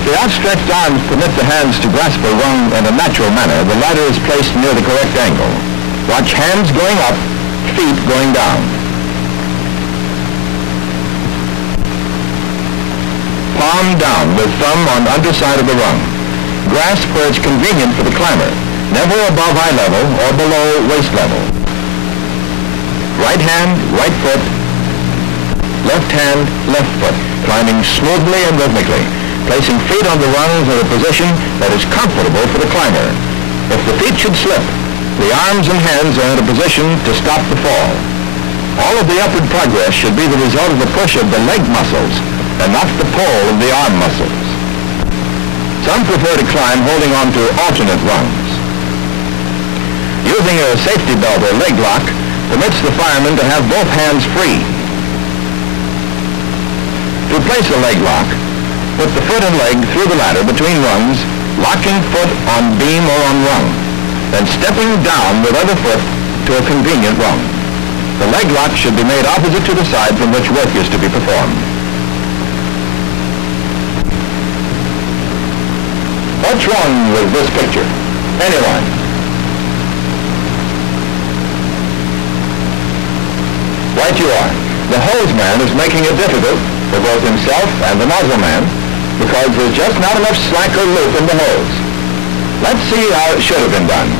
If the outstretched arms permit the hands to grasp a rung in a natural manner, the ladder is placed near the correct angle. Watch hands going up, feet going down. Palm down with thumb on underside of the rung. Grasp where it's convenient for the climber, never above eye level or below waist level. Right hand, right foot, left hand, left foot, climbing smoothly and rhythmically, placing feet on the rungs in a position that is comfortable for the climber. If the feet should slip, the arms and hands are in a position to stop the fall. All of the upward progress should be the result of the push of the leg muscles and not the pull of the arm muscles. Some prefer to climb holding on to alternate rungs. Using a safety belt or leg lock permits the fireman to have both hands free. To place a leg lock, put the foot and leg through the ladder between rungs, locking foot on beam or on rung, then stepping down with other foot to a convenient rung. The leg lock should be made opposite to the side from which work is to be performed. What's wrong with this picture? Anyone? Right you are. The hose man is making it difficult for both himself and the nozzle man because there's just not enough slack or loop in the hose. Let's see how it should have been done.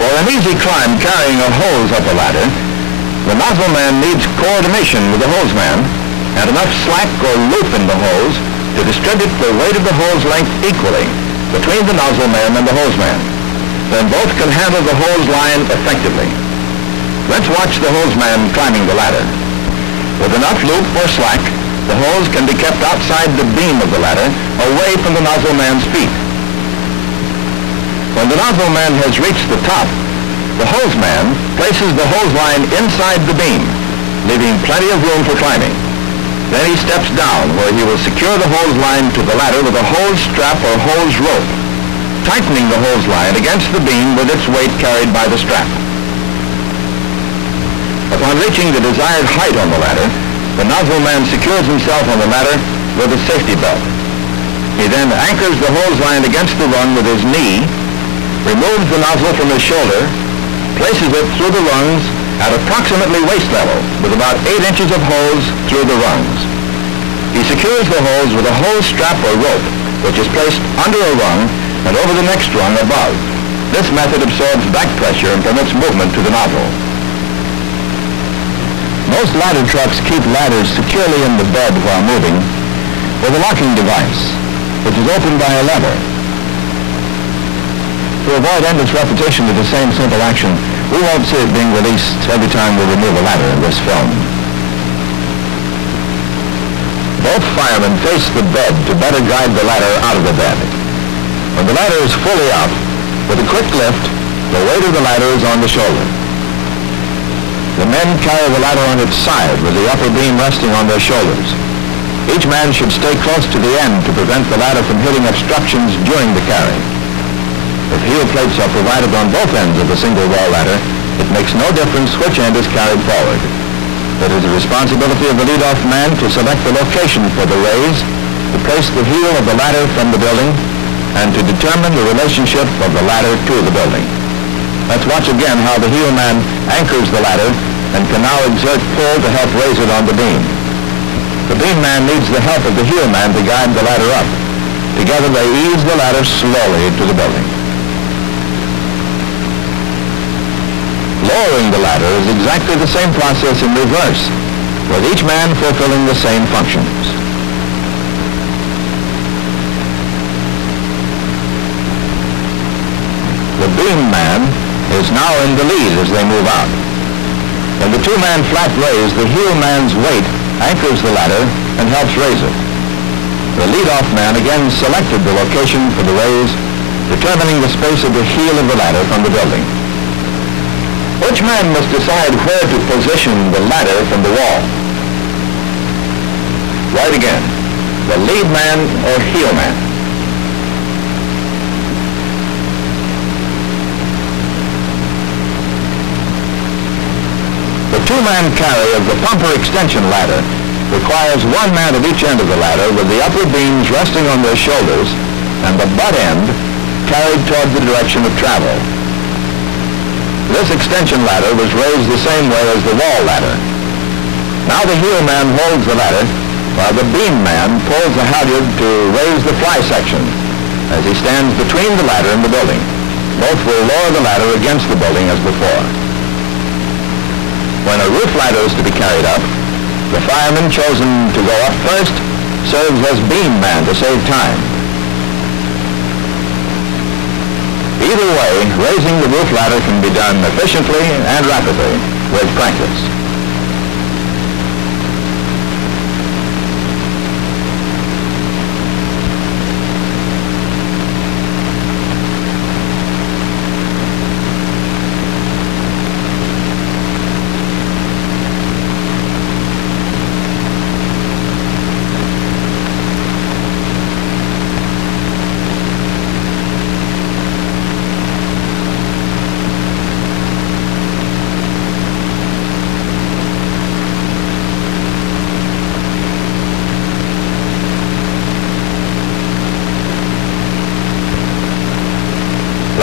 For an easy climb carrying a hose up a ladder, the nozzle man needs coordination with the hose man and enough slack or loop in the hose to distribute the weight of the hose length equally between the nozzle man and the hose man. Then both can handle the hose line effectively. Let's watch the hose man climbing the ladder. With enough loop or slack, the hose can be kept outside the beam of the ladder, away from the nozzle man's feet. When the nozzle man has reached the top, the hose man places the hose line inside the beam, leaving plenty of room for climbing. Then he steps down where he will secure the hose line to the ladder with a hose strap or hose rope, tightening the hose line against the beam with its weight carried by the strap. Upon reaching the desired height on the ladder, the nozzle man secures himself on the ladder with a safety belt. He then anchors the hose line against the rung with his knee, removes the nozzle from his shoulder, places it through the rungs at approximately waist level with about 8 inches of hose through the rungs. He secures the hose with a hose strap or rope, which is placed under a rung and over the next rung above. This method absorbs back pressure and permits movement to the nozzle. Most ladder trucks keep ladders securely in the bed while moving with a locking device, which is opened by a lever. To avoid endless repetition of the same simple action, we won't see it being released every time we remove a ladder in this film. Both firemen face the bed to better guide the ladder out of the bed. When the ladder is fully up, with a quick lift, the weight of the ladder is on the shoulder. The men carry the ladder on its side with the upper beam resting on their shoulders. Each man should stay close to the end to prevent the ladder from hitting obstructions during the carry. If heel plates are provided on both ends of the single wall ladder, it makes no difference which end is carried forward. It is the responsibility of the lead-off man to select the location for the raise, to place the heel of the ladder from the building, and to determine the relationship of the ladder to the building. Let's watch again how the heel man anchors the ladder and can now exert pull to help raise it on the beam. The beam man needs the help of the heel man to guide the ladder up. Together they ease the ladder slowly to the building. Lowering the ladder is exactly the same process in reverse, with each man fulfilling the same functions. The beam man is now in the lead as they move out. In the two-man flat raise, the heel man's weight anchors the ladder and helps raise it. The lead-off man again selected the location for the raise, determining the space of the heel of the ladder from the building. Which man must decide where to position the ladder from the wall? Right again, the lead man or heel man. The two-man carry of the pumper extension ladder requires one man at each end of the ladder with the upper beams resting on their shoulders and the butt end carried toward the direction of travel. This extension ladder was raised the same way as the wall ladder. Now the heel man holds the ladder while the beam man pulls the halyard to raise the fly section as he stands between the ladder and the building. Both will lower the ladder against the building as before. When a roof ladder is to be carried up, the fireman chosen to go up first serves as beam man to save time. Either way, raising the roof ladder can be done efficiently and rapidly with practice.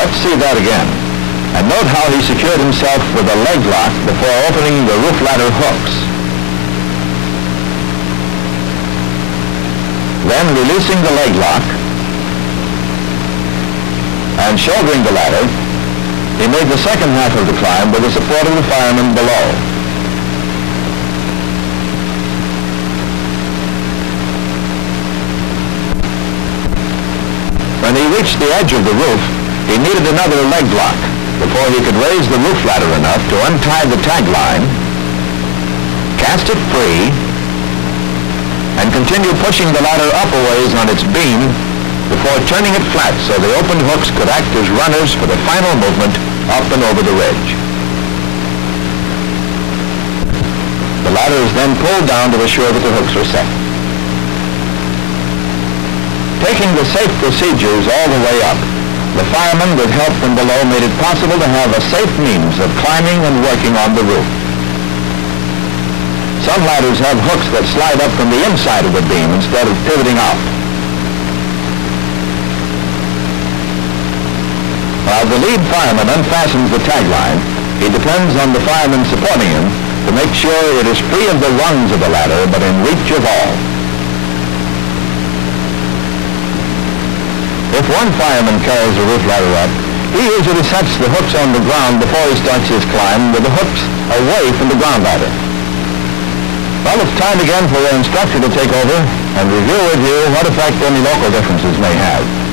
Let's see that again. And note how he secured himself with a leg lock before opening the roof ladder hooks. Then releasing the leg lock and shouldering the ladder, he made the second half of the climb with the support of the fireman below. When he reached the edge of the roof, he needed another leg lock before he could raise the roof ladder enough to untie the tag line, cast it free, and continue pushing the ladder up a ways on its beam before turning it flat so the open hooks could act as runners for the final movement up and over the ridge. The ladder is then pulled down to assure that the hooks are set. Taking the safe procedures all the way up, the fireman, with help from below, made it possible to have a safe means of climbing and working on the roof. Some ladders have hooks that slide up from the inside of the beam instead of pivoting out. While the lead fireman unfastens the tagline, he depends on the fireman supporting him to make sure it is free of the rungs of the ladder but in reach of all. If one fireman carries the roof ladder up, he usually sets the hooks on the ground before he starts his climb with the hooks away from the ground ladder. Well, it's time again for the instructor to take over and review with you what effect any local differences may have.